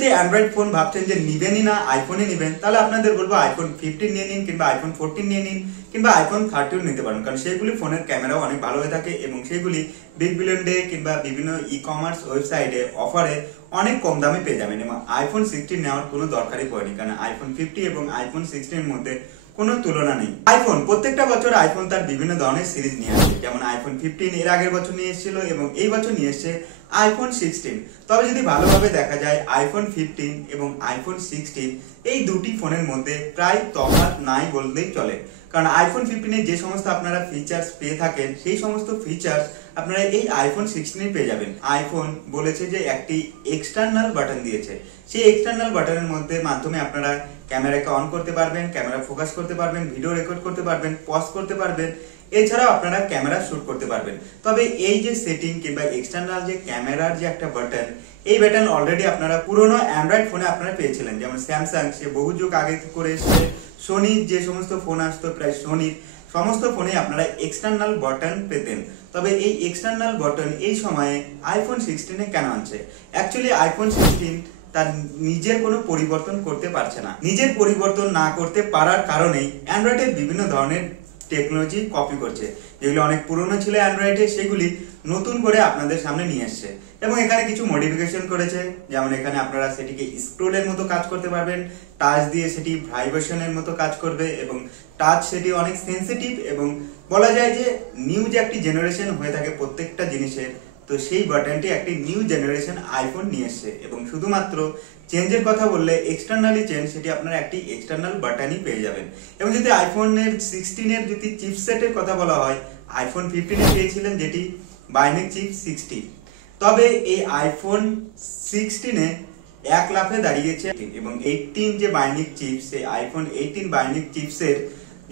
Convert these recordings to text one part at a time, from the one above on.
যদি Android phone ভাবছেন যে নিবেনই না, আইফোনই নেবেন, তাহলে আপনাদের বলবো আইফোন 15 নিয়ে নিন, কিংবা আইফোন 14 নিয়ে নিন, কিংবা আইফোন 30 নিতে পারেন। কারণ সেগুলি ফোনের ক্যামেরাও অনেক ভালো হয়ে থাকে এবং সেগুলি বিগ বিলিয়ন ডে কিংবা বিভিন্ন ই কমার্স ওয়েবসাইটে অফারে অনেক কম দামে পেয়ে যাবেন। এবং আইফোন 16 নেওয়ার কোনো দরকারই পড়েনি, কারণ আইফোন 50 এবং আইফোন 16 এর মধ্যে কোনো তুলনা নেই। আইফোন প্রত্যেকটা বছর আইফোন তার বিভিন্ন ধরনের সিরিজ নিয়ে আসে, যেমন আইফোন 15 এর আগের বছর নিয়ে এসেছিল এবং এই বছর নিয়ে এসেছে আইফোন 16। তবে যদি ভালোভাবে দেখা যায় আইফোন 15 এবং আইফোন 16 এই দুটি ফোনের মধ্যে প্রায় তফাৎ নাই বললেই চলে। কারণ আইফোন 15 এ যে সমস্ত আপনারা ফিচার্স পেয়ে থাকেন সেই সমস্ত ফিচার্স আপনারা এই আইফোন 16 পেয়ে যাবেন। আইফোন বলেছে যে একটি এক্সটার্নাল বাটন দিয়েছে, সেই এক্সটার্নাল বাটনের মাধ্যমে আপনারা ক্যামেরাকে অন করতে পারবেন, ক্যামেরা ফোকাস করতে পারবেন, ভিডিও রেকর্ড করতে পারবেন, পজ করতে পারবেন, এছাড়াও আপনারা ক্যামেরা শুট করতে পারবেন। তবে এই যে সেটিং কিংবা এক্সটার্নাল যে ক্যামেরার যে একটা বাটন, এই বাটন অলরেডি আপনারা পুরনো অ্যান্ড্রয়েড ফোনে আপনারা পেয়েছিলেন, যেমন স্যামসাং সে বহু যুগ আগে করে এসেছে, সোনির যে সমস্ত ফোন আসতো প্রায় সোনির সমস্ত ফোনে আপনারা এক্সটার্নাল বাটন পেতেন। তবে এই এক্সটার্নাল বাটন এই সময়ে আইফোন 16 কেন আনছে? অ্যাকচুয়ালি আইফোন 16 তার নিজের কোনো পরিবর্তন করতে পারছে না। নিজের পরিবর্তন না করতে পারার কারণেই অ্যান্ড্রয়েডের বিভিন্ন ধরনের টেকনোলজি কপি করছে, যেগুলো অনেক পুরনো ছিল অ্যান্ড্রয়েডে সেগুলি নতুন করে আপনাদের সামনে নিয়ে এসছে এবং এখানে কিছু মডিফিকেশন করেছে। যেমন এখানে আপনারা সেটিকে স্ক্রোলের মতো কাজ করতে পারবেন, টাচ দিয়ে সেটি ভাইব্রেশনের মতো কাজ করবে এবং টাচ সেটি অনেক সেন্সিটিভ এবং বলা যায় যে নিউ যে একটি জেনারেশন হয়ে থাকে প্রত্যেকটা জিনিসের, তো সেই বাটনটি একটি নিউ জেনারেশন আইফোন নিয়ে এসছে। এবং শুধুমাত্র চেঞ্জের কথা বললে এক্সটার্নালি চেঞ্জ, সেটি আপনারা একটি এক্সটার্নাল বাটনই পেয়ে যাবেন। এবং যদি আইফোনের 16 যদি চিপসেটের কথা বলা হয়, আইফোন 15 পেয়েছিলেন যেটি বায়োনিক চিপ 60, তবে এই আইফোন 16 এক লাফে দাঁড়িয়েছে এবং 18 যে বায়োনিক চিপস, সেই আইফোন 18 বায়োনিক চিপসের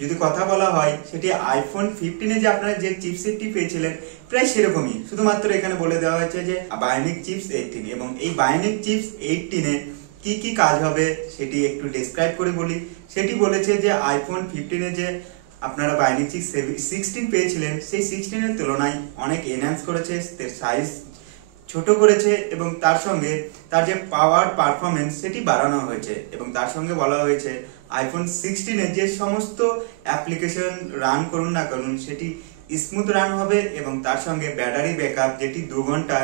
যদি কথা বলা হয়, সেটি আইফোন 15 যে আপনারা যে চিপসেটটি পেয়েছিলেন প্রায় সেরকমই, শুধুমাত্র এখানে বলে দেওয়া হয়েছে যে বায়োনিক চিপস 18। এবং এই বায়োনিক চিপস 18 কি কি কাজ হবে সেটি একটু ডেসক্রাইব করে বলি। সেটি বলেছে যে আইফোন 15 যে আপনারা বায়োনিক চিপস 16 পেয়েছিলেন, সেই 16 এর তুলনায় অনেক এনহ্যান্স করেছে, এর সাইজ ছোট করেছে এবং তার সঙ্গে তার যে পাওয়ার পারফরমেন্স সেটি বাড়ানো হয়েছে। এবং তার সঙ্গে বলা হয়েছে আইফোন 16 যে সমস্ত অ্যাপ্লিকেশন রান করুন না করুন সেটি স্মুথ রান হবে এবং তার সঙ্গে ব্যাটারি ব্যাকআপ যেটি 2 ঘন্টা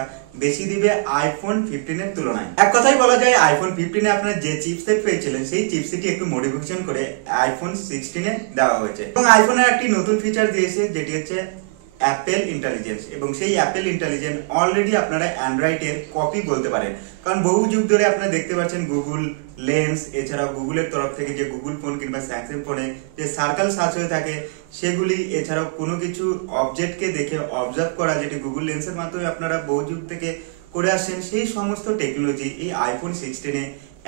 বেশি দিবে আইফোন 15 এর তুলনায়। এক কথাই বলা যায় আইফোন 15 আপনারা যে চিপসেট পেয়েছিলেন সেই চিপসেটই একটু মডিফিকেশন করে আইফোন 16 দেওয়া হয়েছে। এবং আইফোনের একটি নতুন ফিচার দিয়েছে যেটি হচ্ছে অ্যাপেল ইন্টেলিজেন্স। এবং সেই অ্যাপেল ইন্টেলিজেন্স অলরেডি আপনারা অ্যান্ড্রয়েডের কপি বলতে পারেন, কারণ বহু যুগ ধরে আপনারা দেখতে পাচ্ছেন গুগল লেন্স, এছাড়াও গুগলের তরফ থেকে যে গুগল ফোন কিংবা স্যামসাং ফোনে যে সার্কেল সার্চ হয়ে থাকে সেগুলি, এছাড়াও কোনো কিছু অবজেক্টকে দেখে অবজার্ভ করা যেটি গুগল লেন্সের মাধ্যমে আপনারা বহু যুগ থেকে করে আসছেন, সেই সমস্ত টেকনোলজি এই আইফোন 16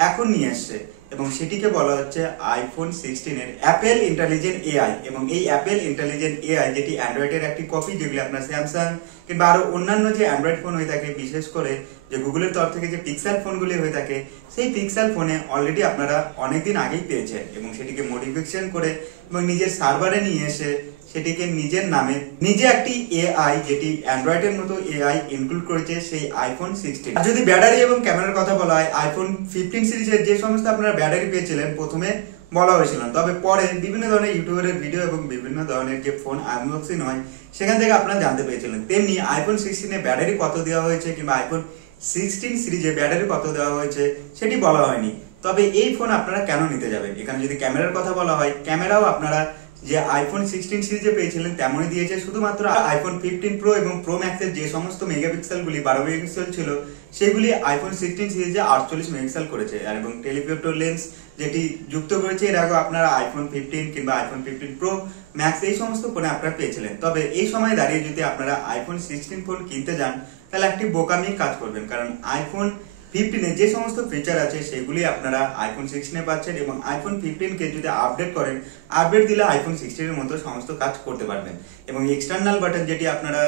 এখন নিয়ে আসছে এবং সেটিকে বলা হচ্ছে আইফোন 16 এর অ্যাপেল ইন্টেলিজেন্ট এআই। এবং এই অ্যাপেল ইন্টেলিজেন্ট এআই যেটি অ্যান্ড্রয়েডের একটি কপি, যেগুলি আপনার স্যামসাং কিংবা আরো অন্যান্য যে অ্যান্ড্রয়েড ফোন হয়ে থাকে, বিশেষ করে যে গুগলের তরফ থেকে যে পিক্সেল ফোনগুলি হয়ে থাকে, সেই পিক্সেল ফোনে অলরেডি আপনারা অনেকদিন আগেই পেয়েছেন এবং সেটিকে মডিফিকেশন করে এবং নিজের সার্ভারে নিয়ে এসে সেটিকে নিজের নামে নিজে একটি এআই যেটি অ্যান্ড্রয়েডের মতো এআই ইনক্লুড করেছে সেই আইফোন 16। আর যদি ব্যাটারি এবং ক্যামেরার কথা বলা হয়, আইফোন 15 সিরিজের যে সমস্ত আপনারা ব্যাটারি পেয়েছিলেন প্রথমে বলা হয়েছিল, তবে পরে বিভিন্ন ধরনের ইউটিউবের ভিডিও এবং বিভিন্ন ধরনের যে ফোন আনবক্সিং হয় সেখান থেকে আপনারা জানতে পেরেছিলেন। তেমনি আইফোন 16 ব্যাটারি কত দেওয়া হয়েছে কিংবা আইফোন 16 সিরিজে ব্যাটারি কত দেওয়া হয়েছে সেটি বলা হয়নি। তবে এই ফোন আপনারা কেন নিতে যাবেন? এখানে যদি ক্যামেরার কথা বলা হয়, ক্যামেরাও আপনারা যে আইফোন 16 সিরিজে পেয়েছিলেন তেমনই দিয়েছে, শুধুমাত্র আইফোন 15 প্রো এবং প্রো ম্যাক্সের যে সমস্ত মেগাপিক্সেলগুলি 12 মেগাপিক্সেল ছিল সেগুলি আইফোন 16 সিরিজে 48 মেগাপিক্সেল করেছে। আর এবং টেলিফোটো লেন্স যেটি যুক্ত করেছে এর আগে আপনারা আইফোন 15 কিংবা আইফোন 15 প্রো ম্যাক্স এই সমস্ত ফোনে আপনারা পেয়েছিলেন। তবে এই সময় দাঁড়িয়ে যদি আপনারা আইফোন 16 ফোন কিনতে যান তাহলে একটি বোকামি কাজ করবেন, কারণ আইফোন 15 যে সমস্ত ফিচার আছে সেগুলি আপনারা আইফোন 16 পাচ্ছেন এবং আইফোন 15 কে যদি আপডেট করেন, আপডেট দিলে আইফোন 16 এর মতো সমস্ত কাজ করতে পারবেন। এবং এক্সটার্নাল বাটন যেটি আপনারা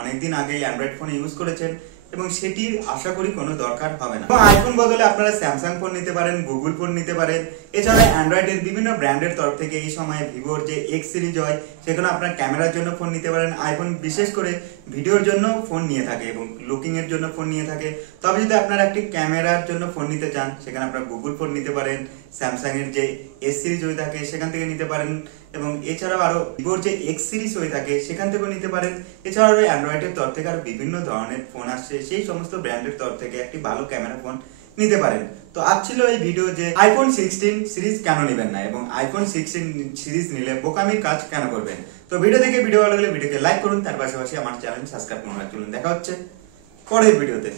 অনেকদিন আগে অ্যান্ড্রয়েড ফোনে ইউজ করেছেন এবং সেটির আশা করি কোনো দরকার হবে না। এবং আইফোন বদলে আপনারা স্যামসাং ফোন নিতে পারেন, গুগল ফোন নিতে পারেন, এছাড়া অ্যান্ড্রয়েডের বিভিন্ন ব্র্যান্ডের তরফ থেকে এই সময় ভিভোর যে এক্স সিরিজ হয় সেখানে আপনারা ক্যামেরার জন্য ফোন নিতে পারেন। আইফোন বিশেষ করে ভিডিওর জন্য ফোন নিয়ে থাকে এবং লুকিং এর জন্য ফোন নিয়ে থাকে। তবে যদি আপনারা একটি ক্যামেরার জন্য ফোন নিতে চান, সেখানে আপনারা গুগল ফোন নিতে পারেন, স্যামসাং এর যে এস সিরিজ হয়ে থাকে সেখান থেকে নিতে পারেন, এবং এছাড়াও আরো ভিভোর যে এক্স সিরিজ হয়ে থাকে সেখান থেকেও নিতে পারেন। এছাড়াও অ্যান্ড্রয়েডের তরফ থেকে আরো বিভিন্ন ধরনের ফোন আসছে, সেই সমস্ত ব্র্যান্ডের তরফ থেকে একটি ভালো ক্যামেরা ফোন নিতে পারেন। তো আজ ছিল এই ভিডিও যে আইফোন 16 সিরিজ কেন নেবেন না এবং আইফোন 16 সিরিজ নিলে বোকামির কাজ কেন করবেন। তো ভিডিও দেখে ভিডিও ভালো লাগলে ভিডিওকে লাইক করুন, তার পাশাপাশি আমার চ্যানেল সাবস্ক্রাইব করুন। চলুন দেখা হচ্ছে পরের ভিডিওতে।